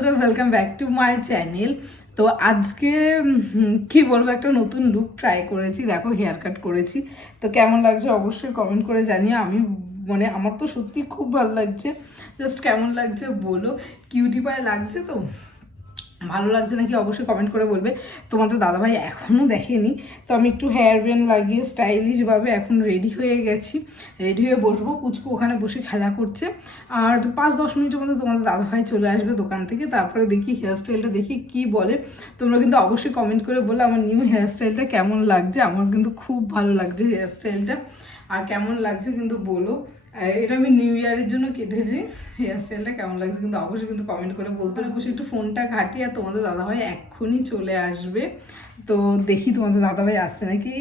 বন্ধুরা welcome back to my channel তো আজকে কি বলব, একটা নতুন লুক ট্রাই করেছি। দেখো হেয়ার কাট করেছি। তো কেমন লাগছে অবশ্যই কমেন্ট করে জানিও। আমি মানে আমার তো সত্যি খুব ভালো লাগছে। জাস্ট কেমন লাগছে বলো। কিউটি পায়ে লাগছে তো? ভালো লাগছে নাকি অবশ্যই কমেন্ট করে বলবে। তোমাদের দাদাভাই এখনও দেখেনি। তো আমি একটু হেয়ার ব্যান্ড লাগিয়ে স্টাইলিশভাবে এখন রেডি হয়ে গেছি। রেডি হয়ে বসবো। পুচকু ওখানে বসে খেলা করছে। আর পাঁচ দশ মিনিটের মধ্যে তোমাদের দাদাভাই চলে আসবে দোকান থেকে। তারপরে দেখি হেয়ার স্টাইলটা দেখি কি বলে। তোমরা কিন্তু অবশ্যই কমেন্ট করে বলে আমার নিউ হেয়ার স্টাইলটা কেমন লাগছে। আমার কিন্তু খুব ভালো লাগছে হেয়ার স্টাইলটা আর কেমন লাগছে কিন্তু বলো। এটা আমি নিউ ইয়ারের জন্য কেটেছি। হেয়ার স্টাইলটা কেমন লাগছে কিন্তু অবশ্যই কিন্তু কমেন্ট করে বলতে হবে। একটু ফোনটা ঘাটি আর তোমাদের দাদাভাই এক্ষুনি চলে আসবে। তো দেখি তোমাদের দাদাভাই আসছে নাকি।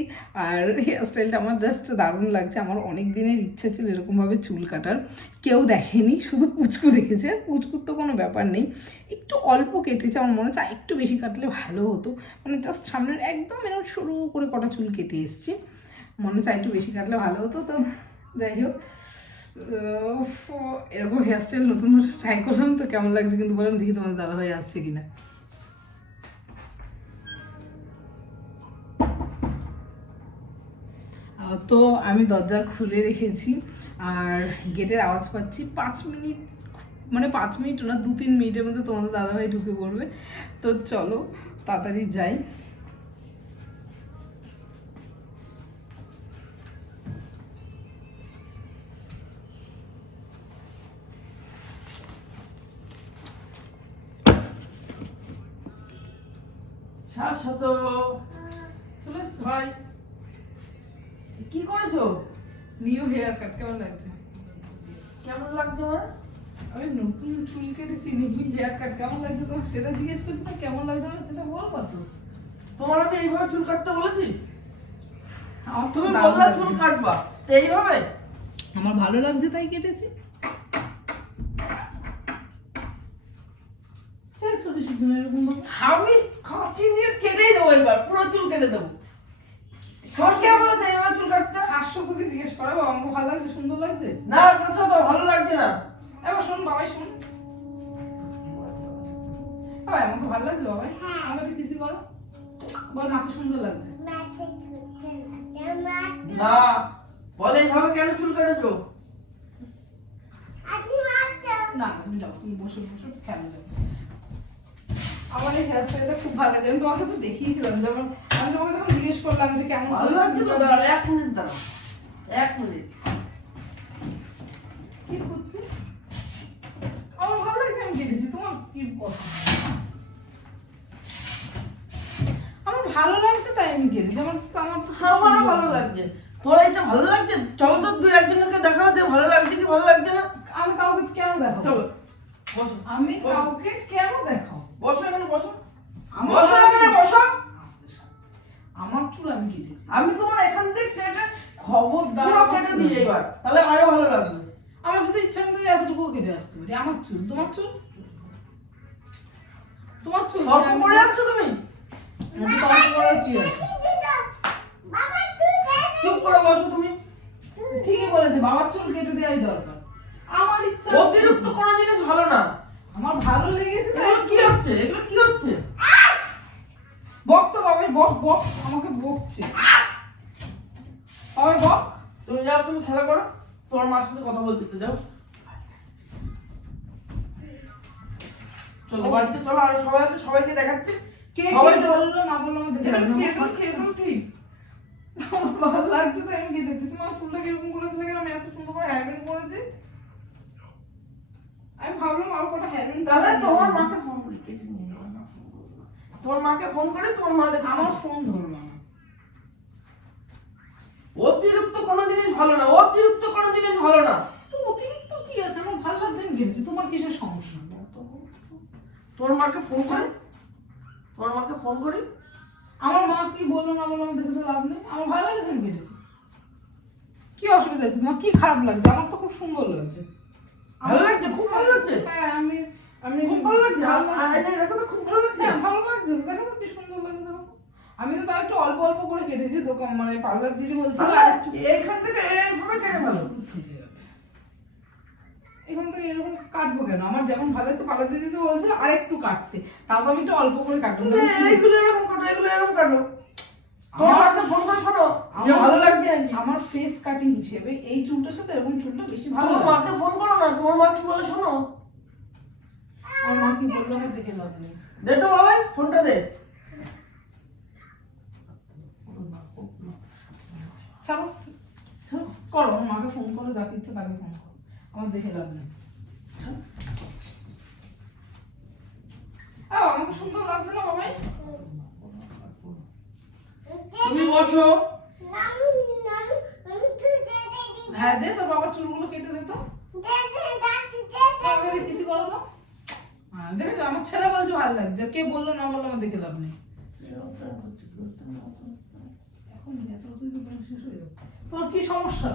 আর হেয়ার স্টাইলটা আমার জাস্ট দারুণ লাগছে। আমার অনেক দিনের ইচ্ছা ছিল এরকমভাবে চুল কাটার। কেউ দেখেনি, শুধু পুচকু দেখেছে। পুচকুর তো কোনো ব্যাপার নেই। একটু অল্প কেটেছে। আমার মনে হচ্ছে একটু বেশি কাটলে ভালো হতো। মানে জাস্ট সামনের একদম এরকম শুরু করে কটা চুল কেটে এসেছি। মনে হচ্ছে একটু বেশি কাটলে ভালো হতো। তো যাই হোক। এরকম হেয়ারস্টাইল নতুন ট্রাই করলাম তো, কেমন লাগছে কিন্তু বললাম দেখি তোমাদের দাদাভাই আসছে কিনা। তো আমি দরজা খুলে রেখেছি, আর গেটের আওয়াজ পাচ্ছি পাঁচ মিনিট মানে পাঁচ মিনিট না, দু তিন মিনিটের মধ্যে তোমাদের দাদাভাই ঢুকে পড়বে। তো চলো, তাড়াতাড়ি যাই। চুল কেটেছি নিউ হেয়ার কাট কেমন লাগছে তোমার? সেটা জিজ্ঞেস করছি না কেমন লাগছে আমার সেটা বলবা তো। তোমার আমি এইভাবে চুল কাটতে বলেছি? আমার তো তুমি বললা চুল কাটবা তো এইভাবে? আমার ভালো লাগছে তাই কেটেছি। আমি খাঁচি নিয়ে কেটেই দেবো এবার পুরো চুল কেটে দেবো। তোর কে বলেছে এইভাবে চুল কাটতে? সাতশো তোকে জিজ্ঞেস করা বাবা ভালো লাগছে সুন্দর লাগছে? না শাশ্বত ভালো লাগছে না। এবার শোন বাবাই শোন। বাবা আমাকে ভালো লাগছে বাবাই আমাকে কিসি করো। বল মাকে সুন্দর লাগছে। না বলে এইভাবে কেন চুল কেটেছো? না তুমি যাও তুমি বসে বসে খেলা যাও? আমার এই হেয়ার স্টাইলটা খুব ভালো লাগে আমি তোমাকে তো দেখিয়েছিলাম যেমন আমি তোমাকে যখন জিজ্ঞেস করলাম যে কেমন ভালো লাগছে তো দাঁড়াও এক মিনিট দাঁড়াও এক মিনিট কি করছিস? আমার ভালো লাগছে আমি তোমার কি পছন্দ আমার ভালো লাগছে তাই আমি আমার আমার আমারও ভালো লাগছে। তোর এটা ভালো লাগছে? চলো তো দুই একজনকে দেখাও যে ভালো লাগছে কি ভালো লাগছে না? আমি কাউকে কেন দেখাবো? চলো বসো। আমি কাউকে কেন দেখাবো? বসো এখানে বসো। আমার বসো এখানে বসো। আমার চুল আমি কেটেছি। আমি তোমার এখান থেকে খবর আমার কেটে। দিই এবার। তাহলে আরও ভালো লাগবে। আমার যদি ইচ্ছা করে এতটুকু কেটে আসতে পারি। আমার চুল তোমার চুল? তোমার চুল আমি- করে তুমি? কি আছে? চুপ করে বসো তুমি। ঠিকই বলেছে বাবার চুল কেটে দেওয়াই দরকার। আমার ইচ্ছা অতিরিক্ত কোনো জিনিস ভালো না। আমার ভালো লেগেছে তাই কি হচ্ছে? এগুলো কি হচ্ছে? বক তো বক বক আমাকে বকছে। বক। তুমি যাও তুমি খেলা করো। মার সাথে কথা বলতে তো যাও। চলো বাড়িতে চলো আর সবাই আছে সবাইকে দেখাচ্ছে। কে কে বলল না বলল কি? আমার ভালো লাগছে তাই আমি কেটেছি তোমার চুলটা কীরকম করে দিলে আমি এত সুন্দর করে হেয়ার করেছি। আমি ভাবলাম আর ব্যান্ড তাহলে তোমার মাকে ফোন করি কেটে নিয়ে নেব না। তোমার মাকে ফোন করে তোমার মা দেখে আমার ফোন ধরলো না। অতিরিক্ত কোনো জিনিস ভালো না অতিরিক্ত কোনো জিনিস ভালো না। তো অতিরিক্ত কি আছে? আমার ভালো লাগছে আমি কেটেছি তোমার কিসের সমস্যা? তোমার মাকে ফোন করি? তোমার মাকে ফোন করি? আমার মা কি বলল না বলল আমার দেখে তো লাভ নেই। আমার ভালো লাগছে আমি কেটেছি কি অসুবিধা আছে তোমার কি খারাপ লাগছে? আমার তো খুব সুন্দর লাগছে। ভালো লাগছে? খুব ভালো লাগছে? হ্যাঁ আমি আমি খুব ভালো লাগছে? ভালো লাগছে। দেখো তো খুব ভালো লাগছে। হ্যাঁ ভালো লাগছে। দেখো তো কি সুন্দর লাগছে দেখো। আমি তো তাও একটু অল্প অল্প করে কেটেছি দোকান মানে পার্লার দিদি বলছিল তাহলে আর একটু এইখান থেকে এইভাবে কেটে ভালো এখান থেকে এরকম কাটবো কেন? আমার যেমন ভালো লাগছে পালা দিদি তো বলছিল আর একটু কাটতে। তাও আমি একটু অল্প করে কাটবো। এইগুলো এরকম কাটো এগুলো এরকম কাটো। আমার- ফেস কাটিং হিসেবে এই চুলটার সাথে এরকম চুলটা বেশি ভালো তোমার মাকে ফোন করো না তোমার মাকে বলে শোনো? আমার মা কি বলল আমার দেখে লাভ নেই। দে তো বাবাই ফোনটা দে। ছাড়ো করো আমার মাকে ফোন করে যাকে ইচ্ছে তাকে ফোন করো। আমার দেখে লাভ নেই। আমাকে সুন্দর লাগছে না বাবাই? তুমি বসো। হ্যাঁ দে তোর বাবার চুলগুলো কেটে দে তো। কিছু করো তো? হ্যাঁ দেখেছ? আমার ছেলে বলছে ভালো লাগছে। কে বলল না বলল আমার দেখে লাভ নেই এখন এত অতিরিক্ত বয়স শেষ তোমার কি সমস্যা?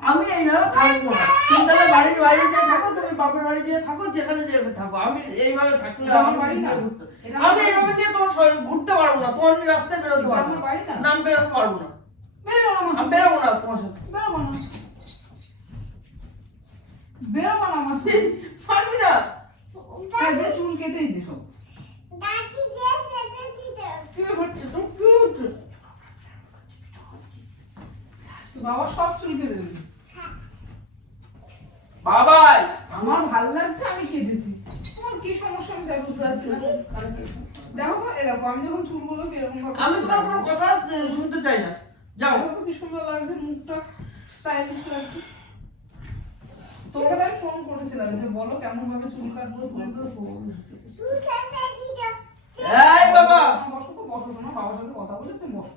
আমি এইভাবে থাকব না। তুমি তাহলে বাড়ির বাইরে যেয়ে থাকো তুমি বাপের বাড়ি যেয়ে থাকো যেখানে যেয়ে থাকো। আমি এইভাবে থাকলে আমার আমার বাড়ি না। আমি এইভাবে নিয়ে তোমার ঘুরতে পারব না। তোমার রাস্তায় বেরোতে পারব না। নাম বেরোতে পারব না। বেরোবো না তোমার সাথে। বেরো না। বেরো না আমার সাথে। পারবি না? চুল কেটেই দে সব। কি হচ্ছে? তুমি কি হচ্ছে? বাবা সব চুল কেটে বাবাই! আমার ভালো লাগছে আমি কেটেছি। তোমার কি সমস্যা আমি তাই বুঝতে পারছি না। দেখো এ দেখো আমি যখন চুলগুলো কীরকম আমি তোমার কোনো কথা শুনতে চাই না। যাও। দেখো কি সুন্দর লাগছে মুখটা স্টাইলিশ লাগছে। তোমাকে তো আমি ফোন করেছিলাম যে বলো কেমন ভাবে চুল কাটবো তুমি তো এই বাবা! বসো তো বসো শোনো বাবার সাথে কথা বলে তুমি বসো।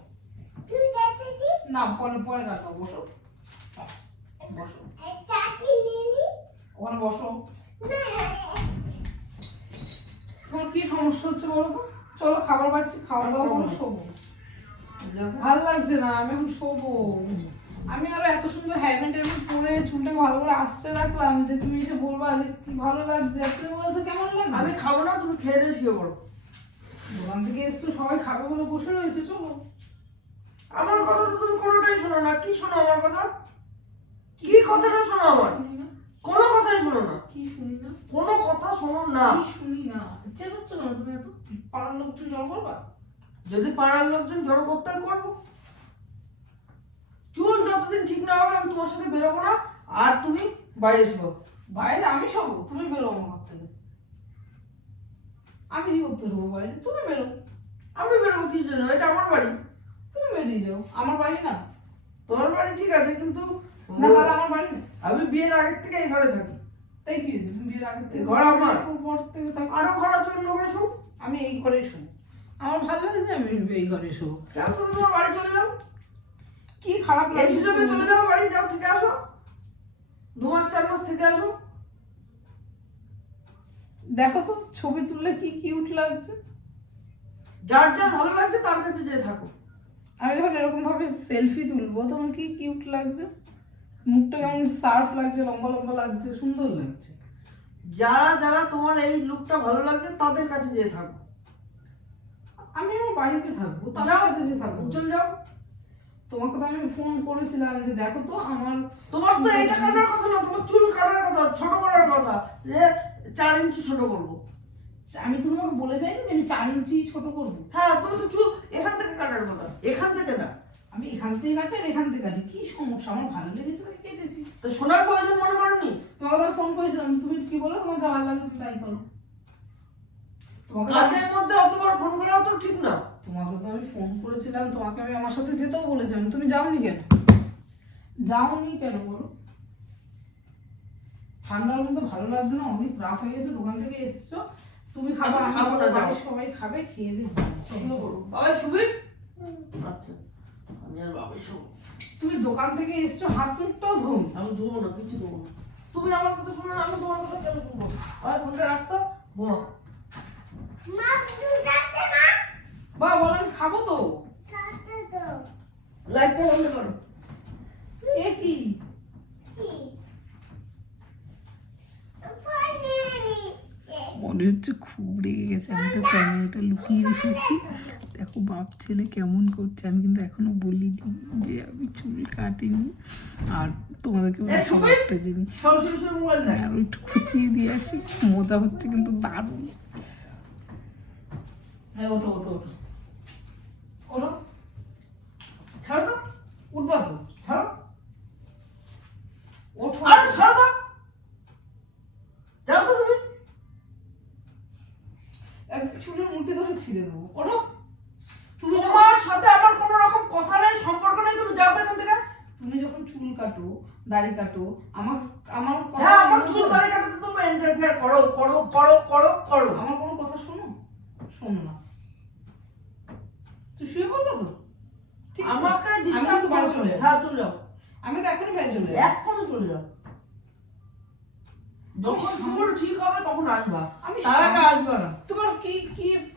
না পরে পরে কাটবো বসো। বসো। ওখানে বসো। তোমার কি সমস্যা হচ্ছে বলো তো? চলো খাবার পাচ্ছি খাওয়া দাওয়া করে শোবো। ভালো লাগছে না আমি এখন শোবো। আমি আরও এত সুন্দর হেলমেট হেলমেট পরে চুলটাকে ভালো করে আসতে রাখলাম যে তুমি এসে বলবা যে কি ভালো লাগছে তুমি বলছো কেমন লাগছে? আমি খাব না তুমি খেয়ে দিয়ে শুয়ে পড়ো। দোকান থেকে এসছো সবাই খাবে বলে বসে রয়েছে চলো। আমার কথা তো তুমি কোনোটাই শোনো না। কি শোনো আমার কথা? কি কথাটা শোনো আমার? কোনো কথাই শোনো না। কি শুনি না? কোনো কথা শোনো না। কি শুনি না? চেঁচাচ্ছ কেন তুমি এত পাড়ার লোকজন জল করবা? যদি পাড়ার লোকজন জড়ো করতে করব চুল যতদিন ঠিক না হবে আমি তোমার সাথে বেরোবো না। আর তুমি বাইরে শো বাইরে আমি শোবো? তুমি বেরো আমার ঘর থেকে। আমি কি করতে শোবো বাইরে? তুমি বেরো। আমি বেরোবো কিছু জন্য এটা আমার বাড়ি। তুমি বেরিয়ে যাও আমার বাড়ি না। তোমার বাড়ি ঠিক আছে কিন্তু না তাহলে আমার বাড়ি না। আমি বিয়ের আগের থেকে এই ঘরে থাকি। তাই কি হয়েছে? তুমি বিয়ের আগে থেকে ঘর আমার। পর থেকে আরও ঘর আছে অন্য ঘরে শো আমি এই ঘরেই শোবো আমার ভালো লাগে যে আমি এই ঘরে কেন তুমি তোমার বাড়ি চলে যাও। কি খারাপ এই লাগে সুযোগে চলে যাও বাড়ি যাও থেকে আসো দু মাস চার মাস থেকে আসো। দেখো তো ছবি তুললে কি কিউট লাগছে? যার যার ভালো লাগছে তার কাছে যেয়ে থাকো। আমি যখন এরকম ভাবে সেলফি তুলবো তখন কি কিউট লাগছে? মুখটা কেমন সার্ফ লাগছে লম্বা লম্বা লাগছে সুন্দর লাগছে। যারা যারা তোমার এই লুকটা ভালো লাগছে তাদের কাছে যেয়ে থাকো। আমি আমার বাড়িতে থাকব তার কাছে যে থাকব। চল যাও। তোমাকে তো আমি ফোন করেছিলাম যে দেখো তো আমার তোমার তো এটা কাটার কথা না তোমার চুল কাটার কথা ছোট করার কথা যে চার ইঞ্চি ছোট করব। আমি তো তোমাকে বলে যাইনি যে আমি চার ইঞ্চি ছোট করব। হ্যাঁ তুমি তো চুল এখান থেকে কাটার কথা। এখান থেকে না। আমি এখান থেকে কাটি আর এখান থেকে কাটি। কি সমস্যা? আমার ভালো লেগেছে তাই কেটেছি। তো শোনার প্রয়োজন মনে করনি? তোমাকে তো ফোন করেছিলাম তুমি কি বলো? তোমার যা ভালো লাগে তুমি তাই করো। তোমাকে কাজের মধ্যে অতবার ফোন করাও তো ঠিক না। তোমাকে তো আমি ফোন করেছিলাম তোমাকে আমি আমার সাথে যেতেও বলেছিলাম। তুমি যাওনি কেন? যাওনি কেন বলো? ঠান্ডার মধ্যে ভালো লাগছে না? অনেক রাত হয়ে গেছে দোকান থেকে এসছো। তুমি খাবে খাব না, যাও। সবাই খাবে খেয়ে পড়ো। বাবাই শুবি? আচ্ছা আমি আর বাবাই শুবো তুমি দোকান থেকে এসছো হাত মুখটাও ধোন আমি ধুবো না কিছু ধুবো না। তুমি আমার কথা শোনো না আমি তোমার কথা কেন শুনব? আর ফোনটা রাখতো ঘুমা বা বলো আমি খাব তো। লাইটটা বন্ধ করো। এ কি? মনে হচ্ছে খুব রেগে গেছে আমি তো ক্যামেরাটা লুকিয়ে রেখেছি। দেখো বাপ ছেলে কেমন করছে আমি কিন্তু এখনও বলিনি যে আমি চুল কাটিনি। আর তোমাদেরকে বলি সব একটা জিনিস সব শুয়ে শুয়ে মোবাইল দেখ। আরও একটু খুঁচিয়ে দিয়ে আসি মজা হচ্ছে কিন্তু দারুণ। ওঠো ওঠো ওঠো। ছাড়ো তো। উঠবা তো। ছাড়ো। ওঠো। আরে ছাড়ো তো। যাও তো চুলের মুঠি ধরে ছিঁড়ে দেবো। ওঠো। তোমার সাথে আমার কোনো রকম কথা নেই সম্পর্ক নেই তুমি যাও এখান থেকে। তুমি যখন চুল কাটো দাড়ি কাটো আমার আমার হ্যাঁ আমার চুল দাড়ি কাটাতে তুমি ইন্টারফেয়ার করো করো করো করো করো। আমার কোনো কথা শোনো? শোনো না। তুই শুয়ে পড়ল তো? আমাকে আমি ডিস্টার্ব করো। চলে। হ্যাঁ চলে যাও। আমি তো এখনই বাড়ি চলে। এক্ষুনি চলে যাও। যখন চুল ঠিক হবে তখন আসবা। আমি তার আগে আসবা না। তোমার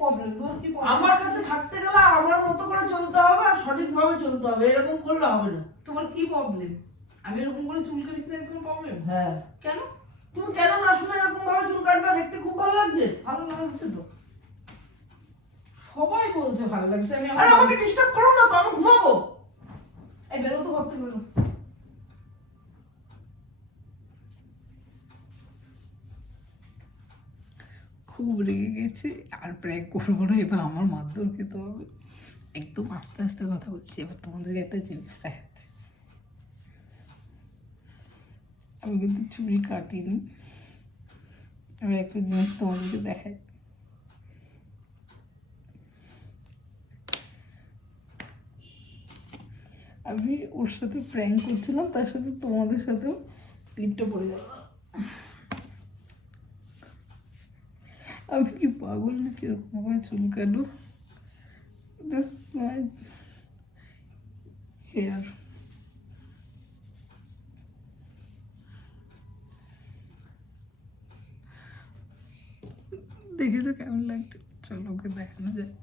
প্রবলেম তোমার কি আমার কাছে থাকতে গেলে আমার মতো করে চলতে হবে আর সঠিকভাবে চলতে হবে। এরকম করলে হবে না। তোমার কি প্রবলেম আমি এরকম করে চুল কেটেছি তাই তোমার প্রবলেম হ্যাঁ। কেন? তুমি কেন না শুনে এরকম ভাবে চুল কাটবে? দেখতে খুব ভালো লাগছে। ভালো লাগছে তো। সবাই বলছে ভালো লাগছে আমি আরে আমাকে ডিস্টার্ব করো না তো আমি ঘুমাবো। এই বেরো তো করতে বেরো। খুব রেগে গেছে, আর প্র্যাঙ্ক করব না, এবার আমার মারধর খেতে হবে। একদম আস্তে আস্তে কথা বলছি, এবার তোমাদের একটা জিনিস দেখাচ্ছি। আমি কিন্তু চুল কাটিনি। আমি একটা জিনিস তোমাদেরকে দেখাই। আমি ওর সাথে প্র্যাঙ্ক করছিলাম, তার সাথে তোমাদের সাথেও ক্লিপটা পড়ে গেল আমি কি পাগল না কীরকম ভাবে চুলকানো দিস মাই হেয়ার দেখে তো কেমন লাগছে চলো ওকে দেখানো যাক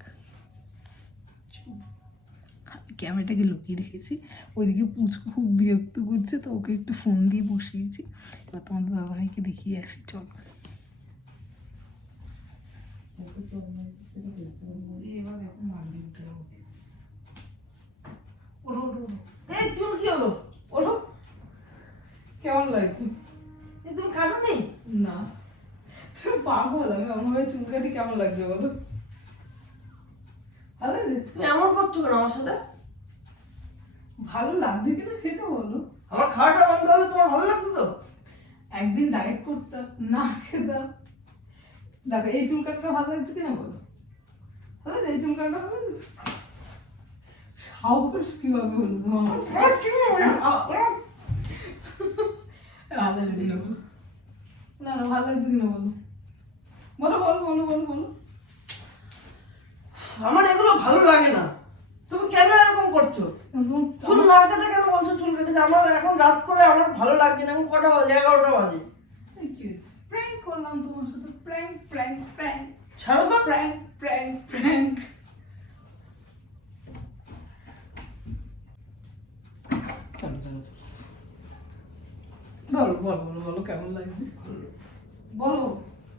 ক্যামেরাটাকে লুকিয়ে রেখেছি ওইদিকে পুচকু খুব বিরক্ত করছে তো ওকে একটু ফোন দিয়ে বসিয়েছি এবার তোমাদের দাদাভাইকে দেখিয়ে আসি চলো এবার এখন মারলি উঠে ওঠো ওঠো ওঠো। এই চুল কি হলো? ওঠো। কেমন লাগছে? এই তুমি কাটো নেই না। তুমি পাগল আমি এমনভাবে চুল কাটি কেমন লাগছে বলো? ভালো লাগছে? তুমি এমন করছ কেন আমার সাথে? ভালো লাগছে কিনা সেটা বলো। আমার খাওয়াটা বন্ধ হলে তোমার ভালো লাগতো তো? একদিন ডায়েট করতাম না খেতাম। দেখো এই চুল কাটাটা ভালো লাগছে কিনা বলো? ভালো এই চুল কাটাটা ভালো লাগছে? সাহস কীভাবে হলো তোমার? ভালো লাগছে কিনা বলো? না না ভালো লাগছে কিনা বলো? বলো বলো বলো বলো বলো। আমার এগুলো ভালো লাগে না। তুমি কেন এরকম করছ? চুল না কেটে কেন বলছো চুল কেটেছে? আমার এখন রাত করে আমার ভালো লাগছে না। এখন কটা বাজে? এগারোটা বাজে। কি হয়েছে? প্র্যাঙ্ক করলাম তোমার সাথে। প্র্যাঙ্ক প্র্যাঙ্ক প্র্যাঙ্ক ছাড়ো তো। প্র্যাঙ্ক প্র্যাঙ্ক প্র্যাঙ্ক চলো চলো চলো। বলো বলো বলো বলো কেমন লাগছে? বলো।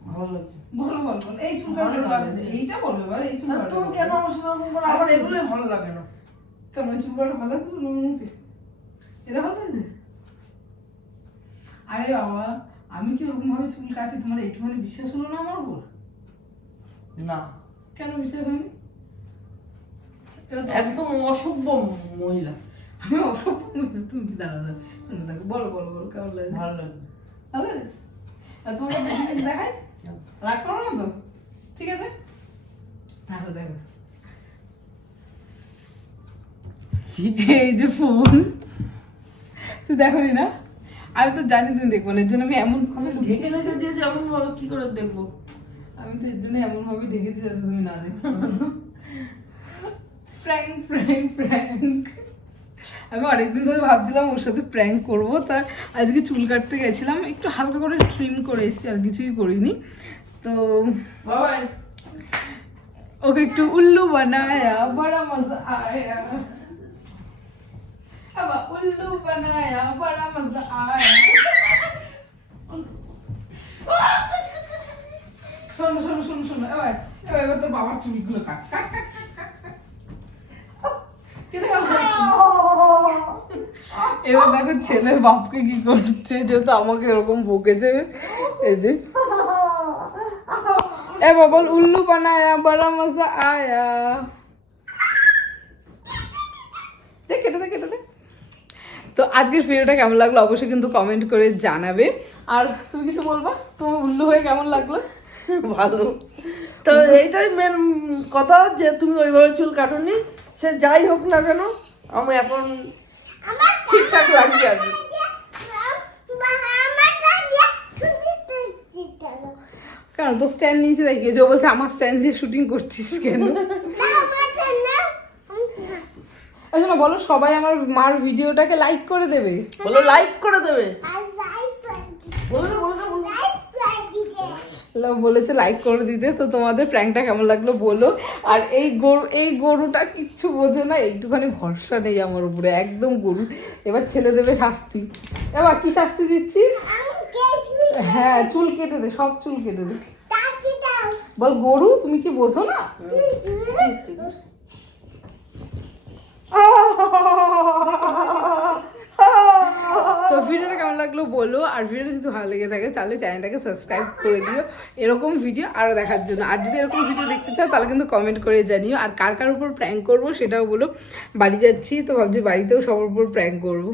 ভালো লাগছে। বলো বলো বলো। এই চুল ভালো কাটাটা লাগছে। এইটা বলবে এবার এই চুল তা কাটাটা তুমি। কেন আমার সাথে এরকম করো আমার এগুলোই ভালো লাগে না। কেমন এই চুল কাটা ভালো লাগছে বলো মুখে? এটা ভালো লাগছে? আরে বাবা। আমি কি ওরকম ভাবে চুল কাটি তোমার একটুখানি বিশ্বাস হলো না আমার উপর? না। কেন বিশ্বাস হয়নি? একদম অসভ্য মহিলা। আমি অসভ্য মহিলা, তুমি দাঁড়া দাঁড়া দেখো বলো বলো বলো কেমন লাগে? ভালো লাগে। আর তোমাকে দেখাই? রাগ করো না তো? ঠিক আছে? তো দেখো। এই যে ফোন তুই দেখো না? আমি তো জানি তুমি দেখব না এর জন্য আমি এমন আমি ঢেকে রেখে দিয়েছি এমন ভাবে কি করে দেখব? আমি তো এর জন্য এমন ভাবে ঢেকেছি যাতে তুমি না দেখো। প্র্যাঙ্ক প্র্যাঙ্ক প্র্যাঙ্ক আমি অনেকদিন ধরে ভাবছিলাম ওর সাথে প্র্যাঙ্ক করব তা আজকে চুল কাটতে গেছিলাম একটু হালকা করে ট্রিম করে এসেছি আর কিছুই করিনি। তো ওকে একটু উল্লু বানায়া বড়া মজা আয়া শোনো শোনো শোনো শোনো এবার এবার তোর বাবার চুলগুলো কাট কাট কাট এবার দেখো ছেলে বাপকে কি করছে যেহেতু আমাকে এরকম বকেছে এই যে এ বাবল উল্লু বানায়া বড়া মজা আয়া দে কেটে দে কেটে দে তো আজকের ভিডিওটা কেমন লাগল অবশ্যই কিন্তু কমেন্ট করে জানাবে। আর তুমি কিছু বলবা? তোমার উল্লু হয়ে কেমন লাগল? ভালো। তো এইটাই মেন কথা যে তুমি ওইভাবে চুল কাটনি। সে যাই হোক না কেন আমি এখন ঠিকঠাক লাগছে আর কি। কারণ তো স্ট্যান্ড নিচে দেখি যে ও বলছে আমার স্ট্যান্ড দিয়ে শুটিং করছিস কেন? আচ্ছা না বলো সবাই আমার মার ভিডিওটাকে লাইক করে দেবে। বলো লাইক করে দেবে। বলে বলে বলেছে লাইক করে দিতে তো তোমাদের প্র্যাঙ্কটা কেমন লাগল বলো। আর এই গরু এই গরুটা কিচ্ছু বোঝে না এইটুখানি ভরসা নেই আমার উপরে একদম গরু। এবার ছেলে দেবে শাস্তি। এবার কি শাস্তি দিচ্ছিস? হ্যাঁ চুল কেটে দে সব চুল কেটে দে। বল গরু তুমি কি বোঝো না? তো ভিডিওটা কেমন লাগল বলো, আর ভিডিওটা যদি ভালো লেগে থাকে তাহলে চ্যানেলটাকে সাবস্ক্রাইব করে দিও, এরকম ভিডিও আরও দেখার জন্য। আর যদি এরকম ভিডিও দেখতে চাও তাহলে কিন্তু কমেন্ট করে জানিও, আর কার কার উপর প্র্যাঙ্ক করব সেটাও বলো। বাড়ি যাচ্ছি তো ভাবছি বাড়িতেও সবার উপর প্র্যাঙ্ক করব।